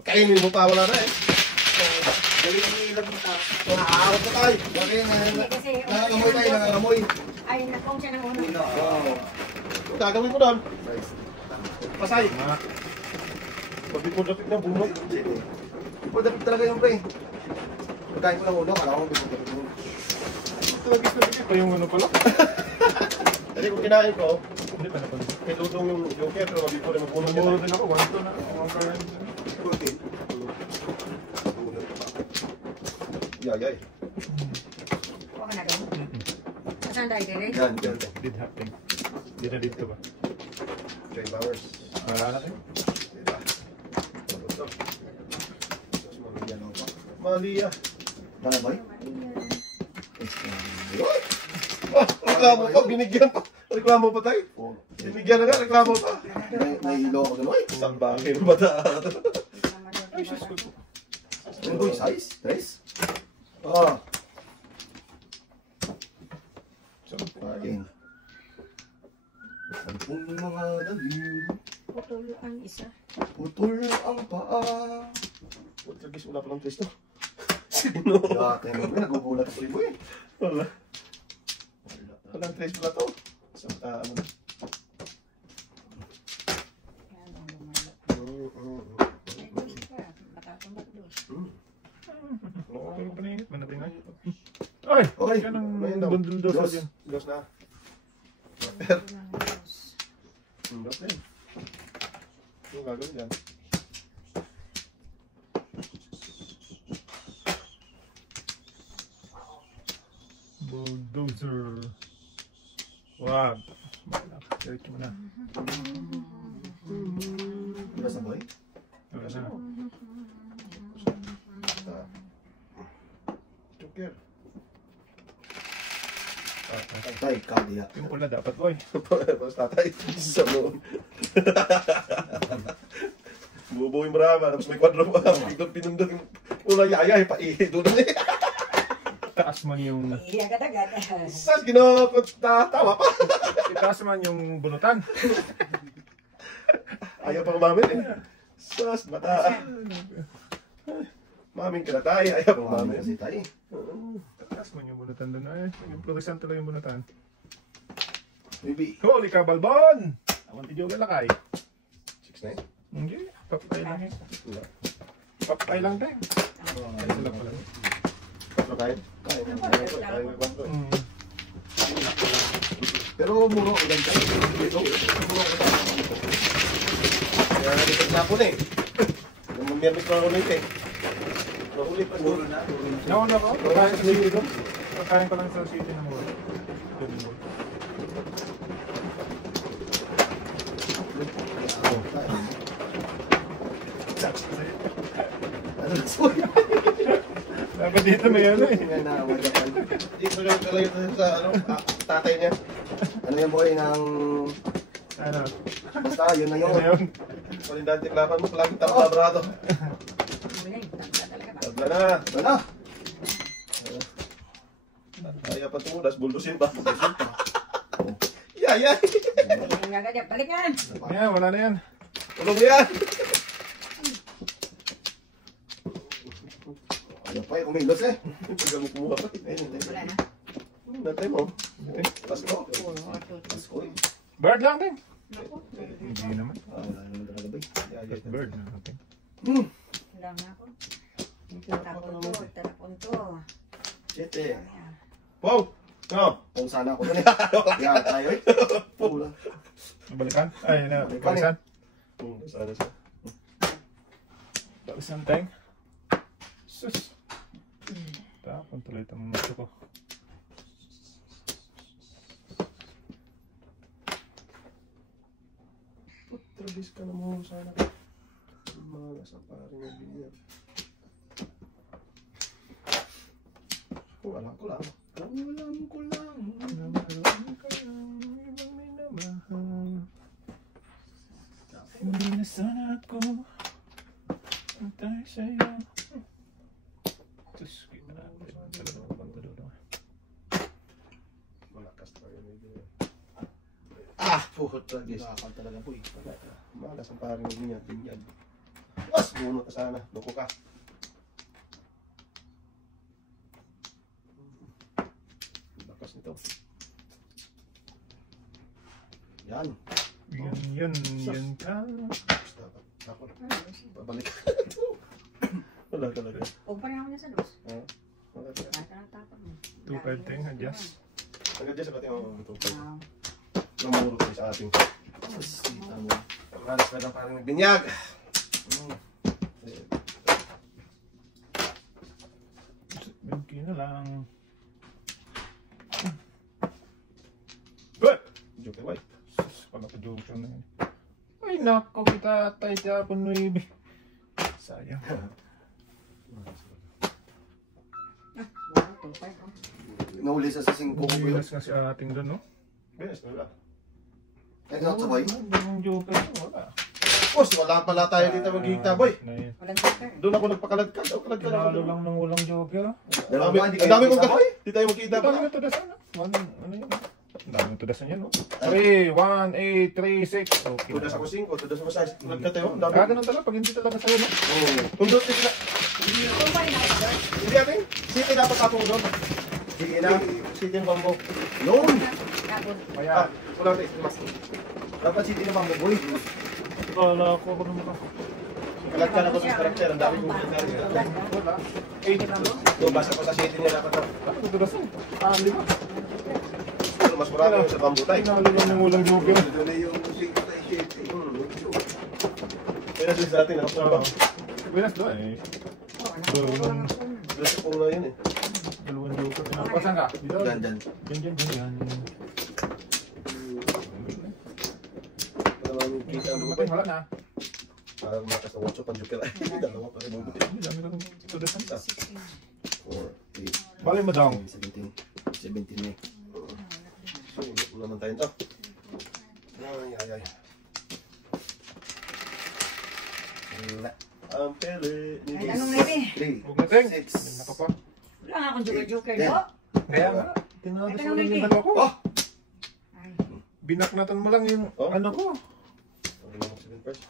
Kainin mo pa, wala na eh. Galing ang ilag mo ta. Nakakawat na tayo. Bakit Kasi, nangangamoy tayo, nangangamoy. ay, nakong siya ng una. Oo. Ang gagawin ko doon. Pasay. Mga Mag-before the pay na bunot. Ipod talaga yung pre. Pagkain ko lang ulo, kala ko before the pay. Tragis na bigay pa yung ano pala. Kasi kung kinain ko, Hindi pa napalito. may lutong yung joker, pero before na magbunot Namuro niya. din ako, 1-2 na. 1 Protein. Yay. Huwag ka na doon. Saan tayo, Derek? Yan, yan. Did happen. Hindi na dito ba? 3 hours. Wala na tayo. Diba? Malia. Tara boy. Reklamo pa, binigyan pa. Reklamo pa tayo. Binigyan na nga, reklamo pa. May hilo ako dun, oy. Isang bakit ba ta? Ay, sus ko. Ano boy, size? Tres? Ah. Pain. Sampung mga dalhin. Putulo ang isa. Putol ang paa. Puta, guys, wala palang twist to. Sino? Dati mo, nagugulat ako boy. Wala. Walang trace pala to. Sa ano na. Yan ang lumalo. Okay, paningit. Manapin na. Ay! Okay. Yan ang Ayun daw. bunduldosa Dos. dyan. Dos na. Dos na yun. Yung gagawin dyan. Bulldozer. Wag. Diretso mo na. Diba sa boy? Wala na. Joker. Tay, kadiya. Yung pula dapat, boy. Basta tatay. Sa noon. Bubuhin marama. Tapos may kwadro pa. Pinundot yung unang yayay. Paihi. Doon na eh. Taas man yung... Iya agad-agad. Saan tawa pa? Taas man yung bunutan. Ayaw pa kumamin eh. Sas, bata. Maming ka na tayo. Ayaw pa kumamin. Kasi tay. Taas man yung bunutan doon. Ay, yung fluorescent tuloy yung bunutan. Maybe. Holy kabalbon! Awan ti Joga lakay. 6-9. Hindi. Papay lang eh. Papay lang tayo. Ay, sila pala. Patro kayo? Tayo. Pero muro ko ganda. Ito. Kaya dito sa hapon eh. Yung miyermis pa ako nito eh. Mahuli pa Muro doon. na. Muro na. Nauna ko. Kakain sa city doon. Kakain ko lang sa city ng mall. Ano na soy? Dapat dito may ano eh. Nga na wagapan. Dito lang talaga sa ano, tatay niya. Ano yan boy ng... Ano? Basta yun na Ano yun. yun? Palindante klapan mo, palagi tapos labrado. Tabla na. Ito na. Kaya pa tumudas, buldusin pa. Yay! Balikan! Yan, wala na yan. Tulong yan! Ano pa yung umilos eh. Pagka mo kumuha pa. Wala na. Nantay mo. Pasko. Pasko eh. Bird lang din. Hindi naman. Wala naman talaga boy. Just bird na natin. Wala nga ako. Tapon to. Siyete. Wow! No! Kung sana ako dun eh. Yan tayo eh. Pula. Balikan? Ay, na. Balikan? Sana siya. Balikan tayong. Sus. Tapon tuloy itong macho ko. Trabis ka na mo sana. Mga sa paring ng bilyar. Wala ko lang. Alam ko lang. Namahalan ka lang. Ibang may namahal. Hindi na sana ako. Antay sa'yo. Sus, kita na ako. Talaga ako pang tulong. Malakas talaga may bilyar. Puhot tragis. Nakakal talaga boy. Malas ang paring ng bilyar. Was! Bunot ka sana. Loko ka. Lakas nito. Yan. Yan ka. Dapat. Ako. Babalik. Wala talaga. Huwag pa rin ako niya sa luz. Wala talaga. Tatapon mo. 2-5 ting, adjust. Hanggang dyan sa pati ang tupay. Wow. Namuro tayo sa ating. Kita mo. Malas na lang parang nagbinyag. Bigyan na lang. But! Joke white. Sus, pala ka joke na yun. Ay nako, kita tayo siya kung nuibi. Sayang. Wow, 2-5 oh. Nahuli sa 5 ko boy. Bilas nga si ating doon, no? Benes na wala. Eh, not sa boy. Ang joke wala. Boss, wala pala tayo dito magkikita, boy. Na yun. Walang joker. Doon ako nagpakaladkad. Ako kaladkad. Lalo lang ng walang joke, ah. Dalawa ba, hindi Ang dami kayo kong isa, boy? Di tayo magkita Ang dami pa. na tudasan, ah. Ano yun? Ang dami na tudasan yan, no? 3, 1, 8, 3, 6. Okay. Tudas ako 5, tudas ako 6. Nagkat tayo. Ang dami. Ganun talaga, pag hindi talaga sa'yo, no? Tundot din na. Kung pa rin ako doon. Hindi atin. City dapat ako doon. Sige na. City ng bambo. Yun. Tapon. Kaya, Wala tayo. Mas. Dapat city naman mo boy. wala ko naman ako. Kalat-kalat ko sa karakter, ang dami kong karakter. Wala. 8 na lang. So, basta pa sa city niya dapat na. Ano ito na sa'yo? Parang 5. Pero mas marami yung sa bambutay. Pinalo lang ng ulang joker. Ito na yung musik na i-shape. Kaya nasa sa atin, nakapulpa. Pinas doon eh. Dito po na yun eh. Dalawang joker. Pinapasan ka? Dyan, dyan. Yan. Para namin kita ang Dumating, bambutay. wala na. Para makas na 8 pang joker. Dalawa pa rin bambutay. Dami na itong tudasan. 4, 8, Bali mo daw. 17. 17 na eh. So, wala naman tayo ito. Ay. Wala. Ang pele ni Ay, anong maybe? 3, Huwag na ting. 6. Naka pa. Wala nga akong joker-joker, Yeah. no? Kaya nga. Tinadas Ay, ko lang anong yung maybe? dalawa ko. Oh! Ay, Binaknatan mo lang yung Oh? ano ko. Ano lang ako 7 first?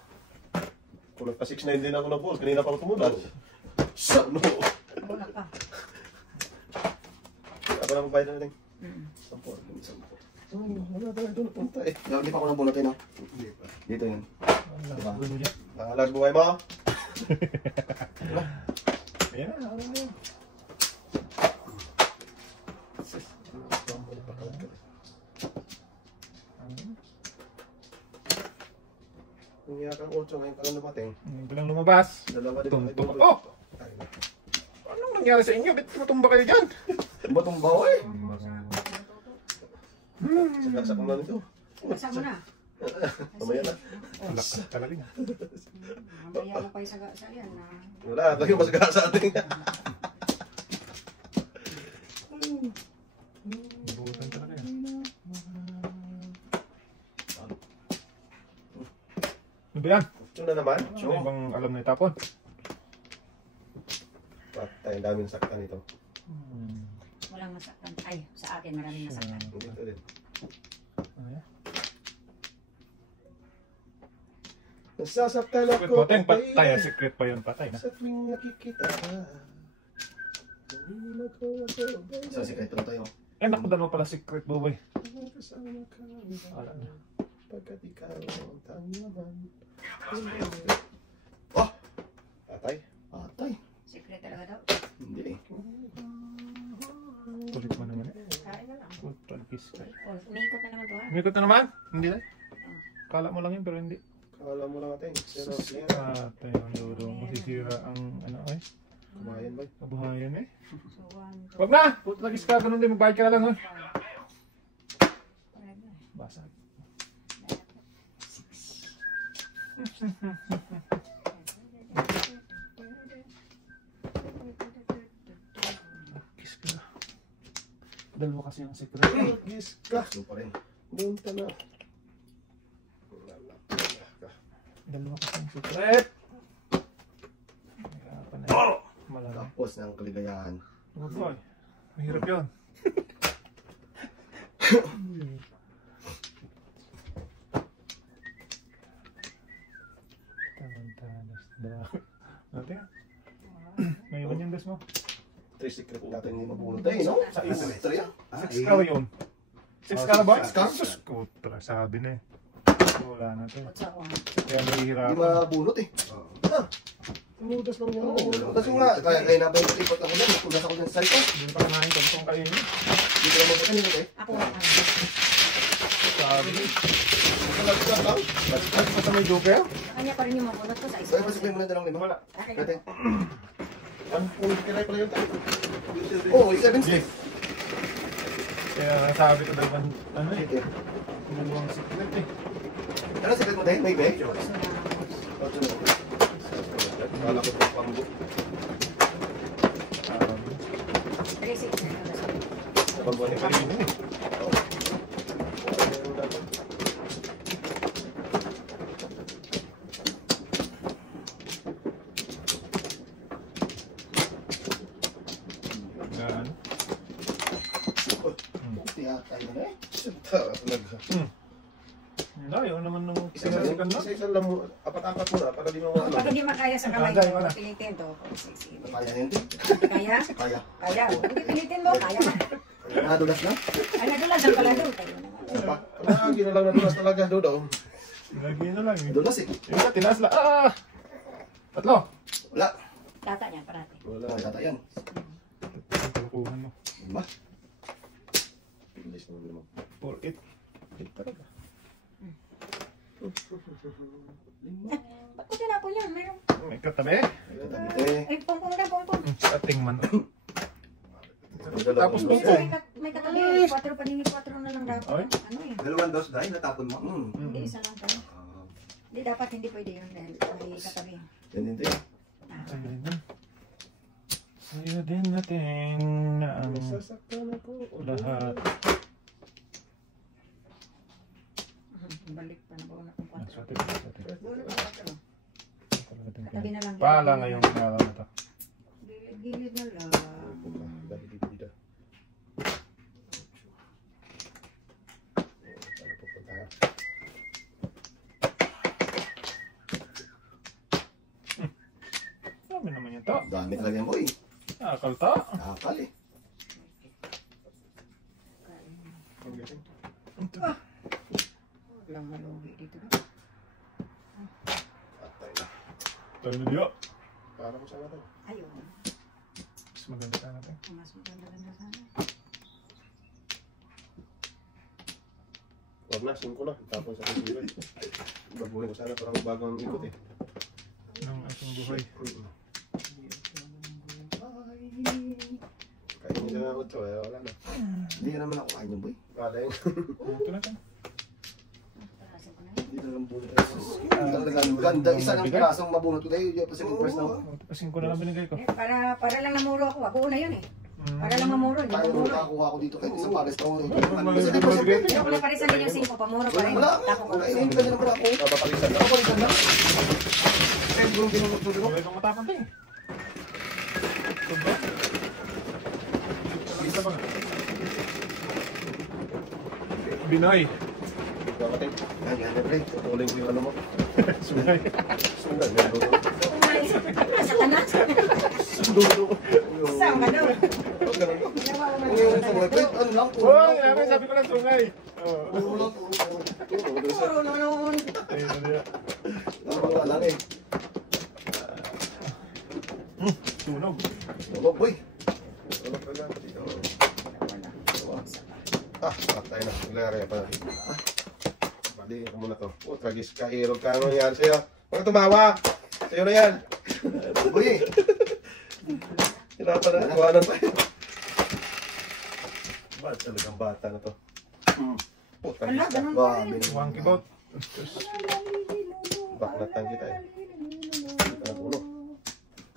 Kung nagpa 6-9 din ako na balls, kanina pa ako tumulat. So, no! wala pa. Ako na magbayad na natin. Mm. 10. Wala tayo doon punta eh. Hindi pa ako nang bunot eh, no? Hindi pa. Dito yun. Wala. Gulo niya. Nangalag buhay mo. Ayan na. Ano na yun? Kung yakang 8 ngayon ka lang dumating. Bilang lumabas. Dalawa din Tuntok. tayo. Oh! Anong nangyari sa inyo? Ba't tumatumba kayo dyan? Batong bawa eh. Sagasa ko na nito. Basa mo na. Mamaya na. Wala ka talaga nga. Mamaya mo pa yung sa yan. Wala, tayo masagasa sa atin. Bubutan talaga yan. Ano ba yan? Ito na naman. Ano ibang alam na itapon? Patay, ang daming saktan ito. Walang masaktan. Ay, sa akin maraming masaktan. Dito din. Ano yan? Nasasaktan Secret ako. patay, patay. Secret pa yun, patay na. Sa tuwing nakikita ka. Sa sikreto na tayo. Eh, naku, dalawa pala secret, boy. Kasama ka. Wala na. Pagkat ikaw ang tangyaman. Oh! Patay. Patay. Secret talaga daw. Hindi eh. Kulit mo naman eh. Kain na lang. Pag-kiss ka. Oh, umiikot na naman to ha. Umikot na naman? Hindi na. Kala mo lang yun, pero hindi. Kala mo lang natin. Pero siya. Patay ang luro. Masisira ang ano eh. Kumayan ba? Kabuhayan eh. So, 1, 2, Wag na! Puto lagis ka, ganun din. Magbayad ka na lang ha. Basag. Kiss ka na. Dalawa kasi ang secret. Gis ka. Ito pa rin. Doon ka na. Dalawa kasi ang secret. Mahirapan na yun. Malala. Tapos ng kaligayahan. Huwag boy. Mahirap yun. Tamantanas daw. Natin. May iwan yung gas mo. 3 secret natin. Hindi mabunot eh, no? Sa Ano isa. ito yan? 6 ka ba yun? 6 ka na ba? Six ka? Sus, kutra. Sabi na eh. Wala na to. Sa 1. Kaya Hindi nahihirapan. mabunot eh. Tumudas lang yan. Tapos nga, kaya na ba yung ipot ako dyan? Nakulas ako dyan sa sarito. Hindi pa kanahin ko. Gusto kong kainin. Hindi ko naman kanina eh. Ako wala. Sabi. Bakit pa sa may joker? Kanya pa rin yung mabunot ko sa isa. Kaya pasipin mo na dalawang lima. Wala. Kate. Ang pulong kiray pala yun tayo. Oo, 7 stick. Kaya sabi ko dalawang ano eh. Sige. Dalawang secret eh. Ano secret mo tayo? May bag? Kala ko pa pambo. Sabi. 3, 6. Nababuhan ni Karin. Kainin eh. Gaan. Tiya tayo na eh. Talaga. Hindi, yun naman nung Isa-isa pinasikan na. isa-isa lang mo. Apat-apat mo na para di mo ano. Pag hindi makaya sa kamay Bagay, ko, wala. pilitin to. Sige. Kaya yan. Kaya? Kaya. Kaya. Hindi pilitin mo, kaya na. Nadulas na? Ay, nadulas ang pala doon. Tayo naman. Lagi na lang nadulas talaga, Dodo. Lagi na lang eh. Nadulas eh. Yung isa, tinaas lang. Ah! Tatlo. Wala. Tata niya, parati. Wala. Wala tata yan. Ang kalukuhan mo. Diba? Bilis naman naman. 4-8. Hindi talaga. Ba't ko tinapon yan? Meron. May katabi. Ay, pongpong na, pongpong. Sa ating man. Tapos Hindi, pongpong. may katabi. 4 paningin, 4 na lang dapat. Ay. Ano eh. Dalawang dos dahil natapon mo. Hindi, isa lang tayo. Hindi, dapat hindi pwede yun dahil may katabi. Yan din tayo. Ayun na. Sa'yo din natin na ang Sasaktan ako. lahat. Balik pa na ba na kung 4? Sa ating. Wala pa 4. Katabi na lang. Pala ngayong araw na to. Gilid-gilid na lang. Dali dito. Ano pupunta? Dami naman yun to. Dami talaga yan, boy. Nakakalta. Nakakal eh. Walang malugi dito. Patay na. Tayo na diyo. Para ko sana to. Ayun. Mas maganda tayo natin. Mas maganda-ganda sana. Huwag na, 5 na. Tapos sa kasiwan. Babuhin ko sana parang bagong ikot eh. Ng ating buhay. Kainin siya na 8 eh. Wala na. Hindi ka naman ako kain yun, boy. Wala yun. Ito na tayo. Takasin ko na yun. Hindi talagang bunot tayo. Talagang ganda. Isa ng pirasong mabunot ko tayo. Yung pasing first na. Kasing ko na lang binigay ko. Eh, para lang namuro ako. Ako una yun eh. Para lang mamuro. Hindi Tayo mamuro. nakakuha ko dito kahit isang pares pa ko. Kasi di ba siya? Hindi ako naparisan din yung 5. Pamuro pa rin. Wala. Tako ko. Kainin ka naman ako. Papapalisan na. Kapalitan lang. Eh, yung binunod-nod ko. Hindi ko matapang din. Sobra. Isa pa nga. Binoy. Kapatid. Yan, yan, pre. Tutuloy ko yung ano mo. Sungay. Sundan. Meron ko. Sa kanan. Saan ka daw? Ganun ko. Ngayon, pre, ano lang, puro Oh, lang, puro. sabi ko lang sungay. Oh. Puro lang, puro. Puro naman. Ayun na diya. Wala lang eh. Sunog. Oh, boy. Tulog ka lang. Patay na. Naglagay pa na. Bali, ako muna to. Tragis ka. Hirog ka. Ano yan sa'yo? Huwag tumawa. Sa'yo na yan. Boy. Hirapan na. Kuhanan pa. Ba't talagang bata na to? Tragis Wala, ka. ganun pa rin. Wangky boat. Baknatan kita eh. Kita na pulo.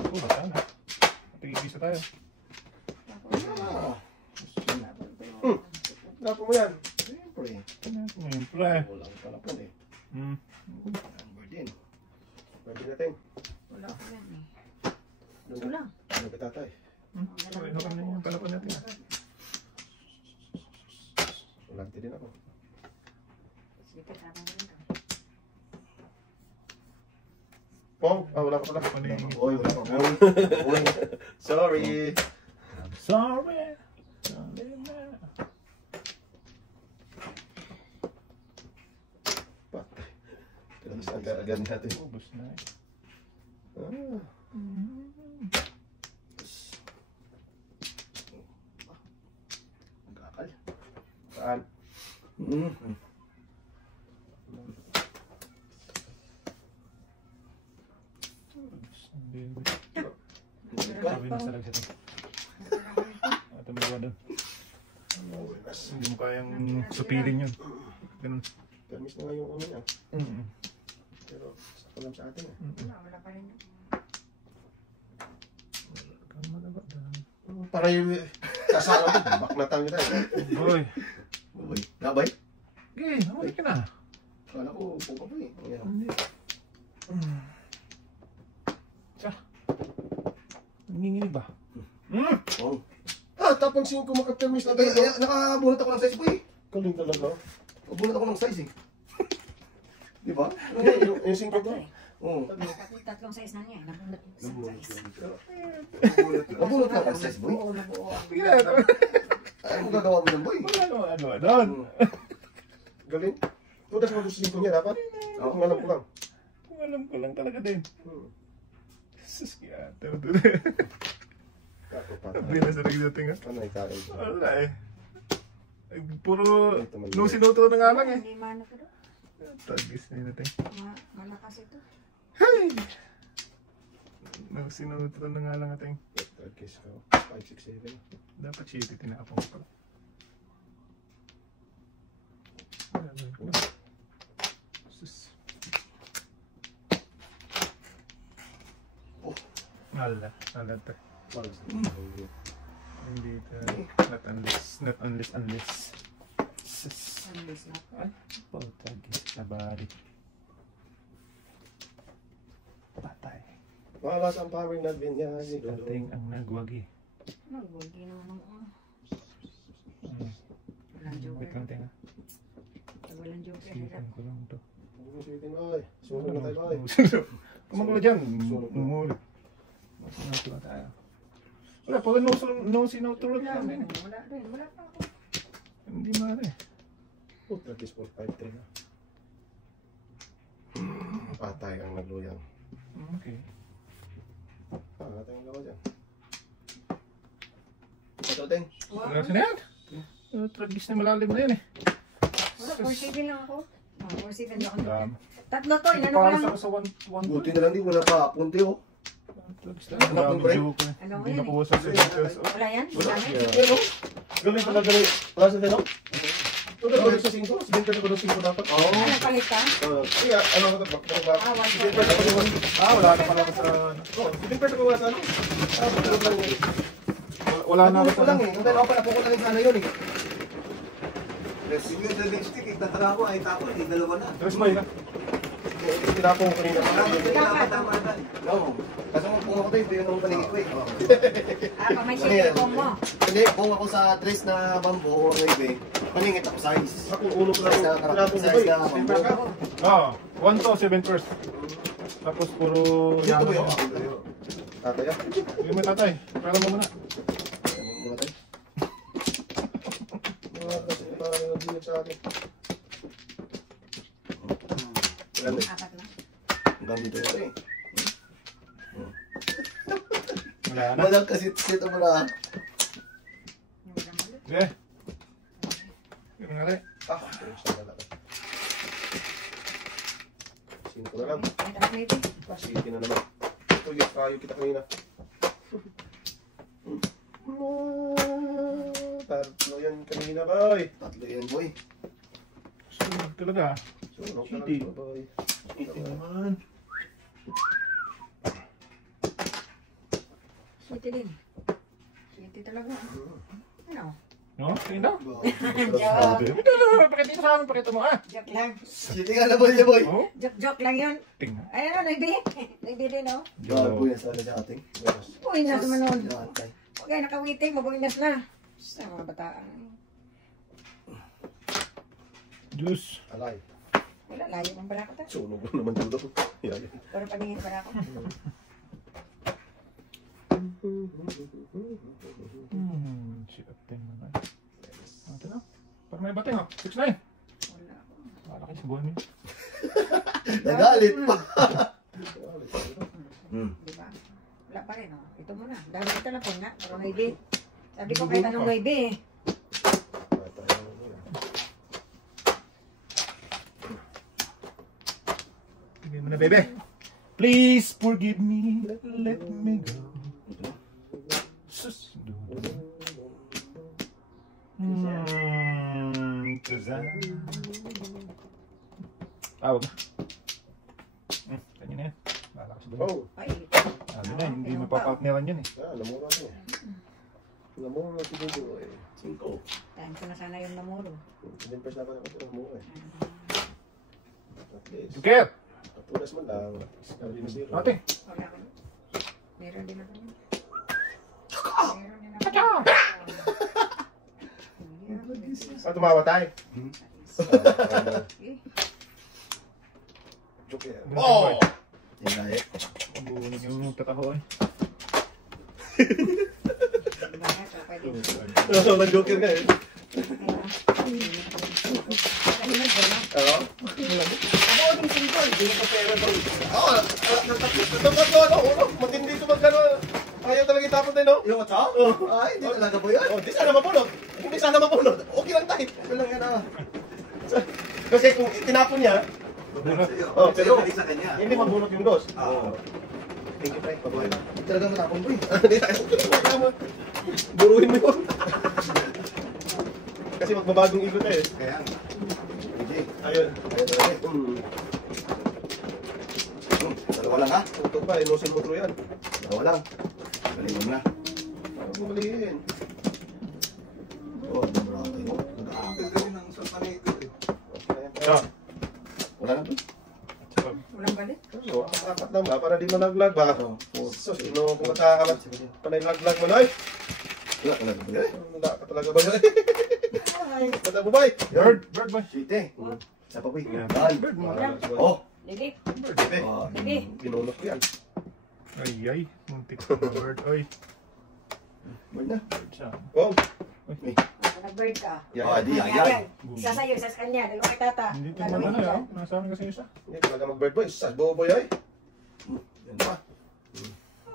Oh, saan? Tigil-isa tayo. Dapo mo yan. Siyempre. Siyempre. Walang palapon eh. Number din. Pwede natin. Wala ko yan eh. Ito lang. Ano ba tatay? Okay, nakan na yung palapan natin. Ulante din ako. Sige, tapang mo rin to. Pong! Wala ka pala. Oy, wala pa. Oy. Sorry. I'm sorry. Sorry na. Patay. Tragis ang karagan natin. Ubus na eh. Ah. Magkakal. Saan? Sabi na sa lagsa ito. Ito magawa doon. Hindi mo kayang supilin yun. Ganun. Permis na nga yung ano niya. Pero sakto lang sa atin eh. Wala pa rin. Para yung sasalo ko. Baknatan kita eh. Boy. Boy. Nabay? Okay, hawali ka na. Kala ko, pupa pa eh. Ayan. Hindi. Siya. Nanginginig ba? Oh. Tapon 5 makapermis na Ay, tayo. nakabunot ako ng size, boy. Kaling talaga. Bunot ako ng size eh. Di ba? Yung 5 ko. Oo. Tatlong size na niya. Nabunot isang size. Nabunot ka ng size, boy. Oo, nabuo. Ay, mo gagawa mo ng boy. Wala ano, doon. Galing. Tudas mo 5 niya dapat. Kung alam ko lang. Kung alam ko lang talaga din. Sus, kaya. Kako patay. Hindi na sa nagdating. Ano ikain? Wala eh. Ay, puro nung sinuto na nga lang eh. Hindi man ako doon. Tagis na yun natin. Malakas ito. Hey! Nung sinuto na nga lang natin. Tragis ko. 5, 6, 7. Dapat shitty tinapong pala. Sus. Ala, ala to. Hindi ito. Not unless. Sus. Unless na. Ay, po, tagis na bari. Patay. Malas ang power na binyay. Dating ang nagwagi. Nagwagi naman ang walang Wait joker. lang tayo. Walang joker. Sipan ko lang to. Sulitin boy. Sunog na tayo boy. Kumagulo dyan. Umuli. Masunod na tayo. Wala, pag nung sinutulog namin. Wala rin. Wala pa ako. Hindi mara eh. Tragis 4, 5, 3 na. Patay ang nagluyang. Okay. Natin ang gawa dyan. Ito, Teng. Wala sa na yan. Tragis na malalim na yan eh. Wala, 4-7 lang ako. 4-7 lang ako. Dami. Tatlo to, inano ko Parang lang. sa 1. Buti na lang di wala pa. Punti oh. Tragis na. Anak ng break. Ano mo Hindi yan na eh? kuha sa seconds. Wala yan? Wala. Dami? Pero, galing pala galing. Wala sa teno? Ito na galing sa 5. Sibenta na ko ng 5 dapat. Oo. Ano palit ka? Kaya, ano ko ito? Back. Ah, 1 Sibenta na ko ng 1. Wala na pala ako sa... Sibenta na ko sa ano? Tulog lang yun. Wala na ako Ako lang eh. Ang dalawa pa napuko na rin sana yun eh. Yung sa lipstick, nagtataka ko, ay tapo, hindi dalawa na. Tres ba yun? Tinapong ko kanina. Tama na. Oo. Kasi kung ako tayo, yun ang paningin ko eh. Ah, pag may silikong mo. Hindi, kung ako sa dress na bamboo o ribe, paningit ako size. Ako ulo ko lang. Tinapong ko Size na eh. Sibenta ka? Oo. 1 to 7 first. Tapos puro... Dito ba yun? Tataya. Yung may tatay. Kala mo muna. Muna tayo. Parang nabinip sa akin. Ilan eh? 4 lang. Hanggang dito pa rin. Wala na. Walang kasit-sit mo na. Sige. Yung nga rin. Ah, siya na lang. Sino ko na lang? Ito na maybe. Sige na naman. Ito yung kayo kita kanina. Tatlo yan kanina, boy. Tatlo yan, boy. Sunog talaga. Sunog ka City. lang, boy. Ito naman. Sweetie din. Sweetie talaga. Ano? No? Tingin daw. Joke. Ito na. Pakita sa amin. Pakita mo ah. Joke lang. Siti nga na boy niya, boy. Oh? Joke lang yun. Tingnan. Ay, ano, naibi? Naibi din, oh. Boy, sana sa ating. Buinas naman nun. Yan, tay. Huwag kayo nakawiting, mabuinas na. Sa mga bataan. Juice. Alay. Wala, layo ng balakot ah. Sunog mo naman dito. Yan. Pero paningin pa ako. Shit. Naman. Ito na. Parang may bating oh. 6-9. Wala. Wala kayo sa buwan niyo. Nagalit pa. Di ba? Wala pa rin, oh. Ito muna. Dahil ito na po nga. Pero naibi. Sabi ko kahit anong naibi eh. Tingnan mo na, baby. Please forgive me. Let me go. Sus. Tuzan. Tawag na. Kanya na yan. Bahala ka sa buwan. Oh. Ay, Sabi na, hindi mapapartneran yan eh. Namura ko eh. Namura si Dudu eh. 5. time ko na sana yung namuro. Sinimpers na pa ako ito. Namura eh. At least. Duker! Patulas man lang. Sabi na 0. Ate! Wala ko. Meron din ako. Meron din ako. Ah, tumawa tayo. Eh, Joke yan. Oh! Yan na eh. Ang buunig yung tataho eh. diba nga, so pwede. So, nag-joke ka eh. Kahinag ba na? Oo. Ako din single. Oo. Nagtatlo, ano, ulo. Matindi pag gano'n. Ayaw talaga itapon tayo, no? Yung WhatsApp? Ay, hindi talaga po yun. Oh, di sana mapulot. Kung di sana mapulot, okay lang tayo. Walang yan ah. Kasi kung tinapon niya, Oh, pero balik sa kanya. hindi mabulot yung dos. Oo. Thank you, Frank. Pabuhay na. Talaga matapon po eh. Hindi tayo. Buruin mo yun. Kasi magbabagong ilo tayo. Kaya nga. Hindi. Ayun. Ayun talaga eh. Dalawa lang ha? Ito pa, inusin mo yan. Dalawa lang. Galing mo na. Bumalihin. Oh, namurado yun. Ang gawin ng sa panito eh. Wala na po. Walang balik. So, apat lang ba? Para di malaglag ba? So, sino kung matakamat? Panay laglag mo na eh. Wala talaga po yun. Wala ka talaga ba eh? Pata bubay. Bird boy. Sweet Isa pa po eh. Yeah. Bird. Oh. Ligi. Bebe. Ligi. Pinulot ko yan. Ay, muntik pa na bird. Oy. Bird na. Bird siya. Oh. Nag-bird ka. Ah, di ayan. Isa sa'yo, isa sa kanya. Dalawa kay tata. Hindi ito magana yun. Nasa akin kasi isa. Hindi talaga mag-bird boy. Sas boboy ay. Yan pa.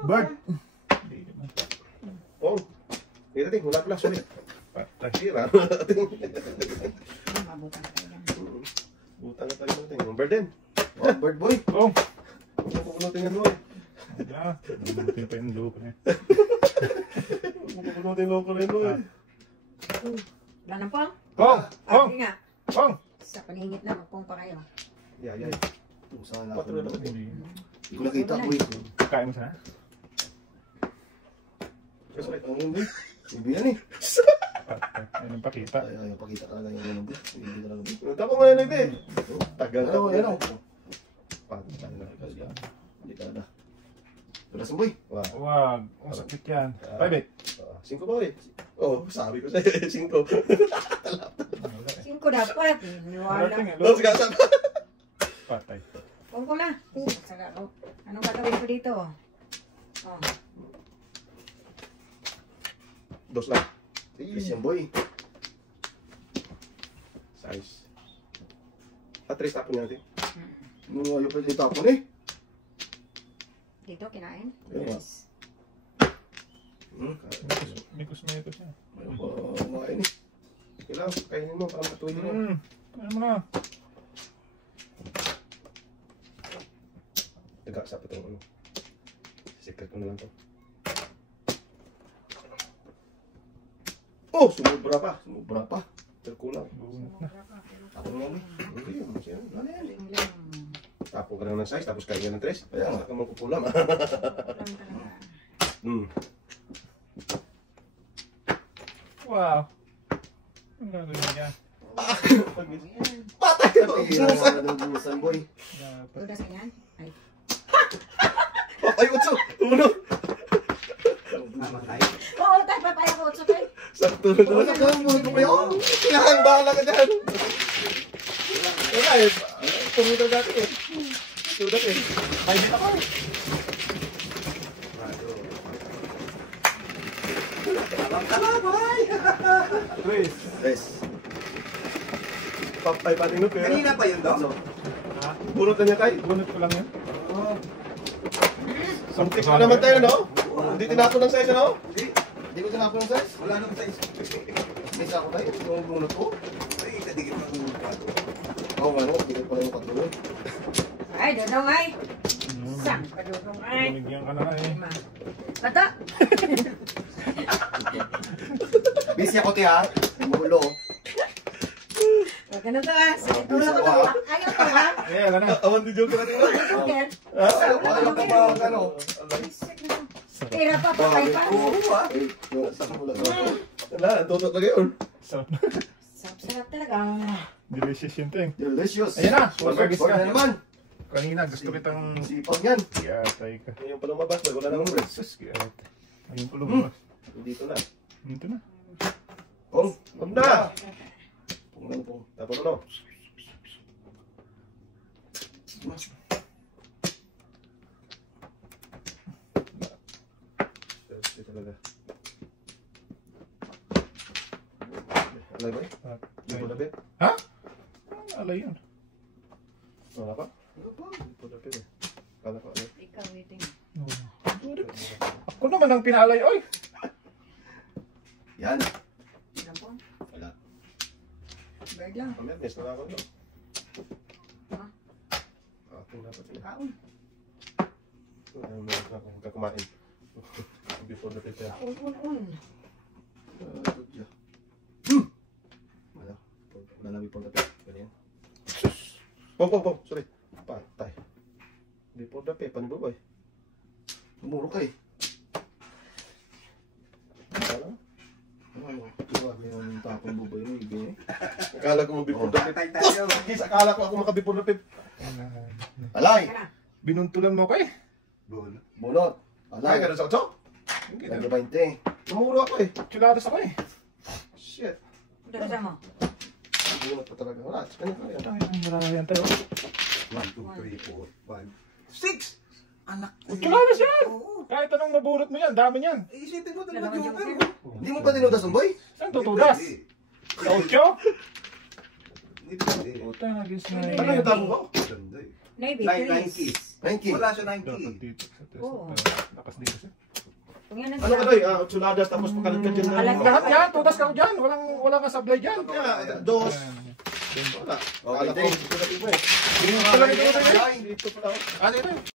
Bird. Hindi naman. Oh. Dito ting, wala pala. Sulit. Patay. Sira. Mabutan ka yan. Butang na tayo natin. Yung bird din. Oh, bird boy. Oh. Pupunutin yan boy. Yeah. Nabutin pa yung loop niya. Pupunutin loko rin boy. Wala na po. Pong! Pong! Sige nga. Pong! Sa paningit na, magpong pa kayo. Yeah. Sana Patro na natin. Hindi. Hindi ko nakita boy. Kain mo siya? Kasi ang hindi. Hindi yan eh. Patay. Ayun yung pakita. Ayaw pakita talaga yung ano boy. Hindi talaga boy. Tapo mo yan ito. Tagal Ano, yan o. Patay na. Hindi talaga. Tulas mo boy. Wow. Wag. Masakit yan. 5-8. 5 boy. Oh, sabi ko sa'yo. 5. Singko dapat. Niwala. Oh, sige, sabi. Patay. Kung ko na. Anong gagawin ko dito? Oh. Dos lang. Yes yan boy. Size. At-trace tapon natin. Nung ayaw pa dito tapon eh. Dito, kinain? Yes. Mikos siya. Kumain eh. Kailangan, kainin mo para matuloy mo. Ano mo na? Taga sa itong ano. Secret ko na lang to. Oh, sumubra pa. Sumubra pa. Pero kulang. Bunot na. Tapon nga boy. Hindi yun. Ano yan eh. Tapo ka lang ng size, tapos kain ka ng 3. Kaya nga. Saka mo kukulam. Wow. Ang gagawin niya. Patay ka Ay, ubusan. nabusan boy. Dapat. Tudas ka yan? Ay. Ay, utso. Tumunod. Mamatay. Oo, tayo papaya ko. Utso tayo. Sakto. Wala ka mo ko kayo. Kailangan bahala ka dyan. Wala eh. Tumunod natin eh. Tumunod eh. Ay, dito ko. Trace. Yes. Papay pating no pero. Kanina pa yun daw. Ha? Bunot na niya tayo. Bunot ko lang yun. Samtik na naman tayo, no? Hindi tinapon ng size, no? Hindi ko tinapon ng size. Wala nang size. May isa ko tayo. Yung bunot ko. Ay, nadigit ng ulo. Oo nga no. Hindi ko pala yung patuloy. Ay, dodong ay. Saan ka dodong ay? Binigyan ka na nga eh. Bata. Busy ako tiya. Mulo. Huwag ka na to ah. Sakit ulo ko to. Ayaw ko ha. Eh, wala na. Awan din joke natin. Joker. Ayaw ka ba ano? Tira pa, patay pa. Wala, tutok na ngayon. Sarap. Sarap talaga. Delicious yun, Teng. Delicious. Ayan na. Burger na naman. Kanina, gusto kitang... Sipag yan. Yatay ka. Yung pa lumabas, wala nang bread. Sus, kiyat. Ayun po lumabas. Dito na. Dito na. Pong. Huwag na! Pong lang pong. Tapos ano? Ito talaga. Alay ba eh? Hindi po dapit? Ha? Alay yun. Wala pa? Hindi po dapit eh. Kala ko alay. Ikaw waiting. No. Ako naman ang pinalay, oy. Yan. Ano po? Wala. Bird lang. Mamaya, miss na ako no. Ha? Ating dapat yun. Kaon. Meron na akong kakumain. Before the prepare. Un. Wala. Wala na before the pay. Ganyan. Pong. Sorry. Patay. Before the pay, panibuboy. Tumuro ka eh. Ano? Ano? Grabe yung tapong buboy mo. Ibi eh. Akala ko mo before the pay. Patay tayo. Yes, akala ko ako maka-before the pay. Alay! Tara. Binuntulan mo ko eh. Bull. Bunot! Ay, Alay! ganun sa kutso? Hindi Ganda na. 20. Tumuro ako eh. Chuladas ako eh. Shit. Dala sa mo. Bunot pa talaga. Wala. Ganun ka yan. Ang marayan tayo. 1, 2, 3, 4, 5, 6! Anak ko. Chuladas yan! Oo. Kahit anong mabunot mo yan, dami niyan. Isipin mo Dalawa talaga joker. joker. Hindi mo pa tinudas ng boy? Saan tutudas? Sa 8? Hindi pwede. Puta, nagis na Ano yung tabo ko? Ganda eh. Navy, 9 Chris. keys. 90. Wala siya 9 Dapat keys. dito. Sa test. Oo. Lakas dito siya. Kung yan ang Ano ka doy? Tsuladas tapos pakalat ka dyan Pakalat na. ka. Lahat yan, tutas ka dyan. Wala kang sablay dyan. Kaya, dos. Ayan. Wala. Okay, Akala ko thanks. before the pay mo eh. Dito pala ito. Dito pala. Ano ito?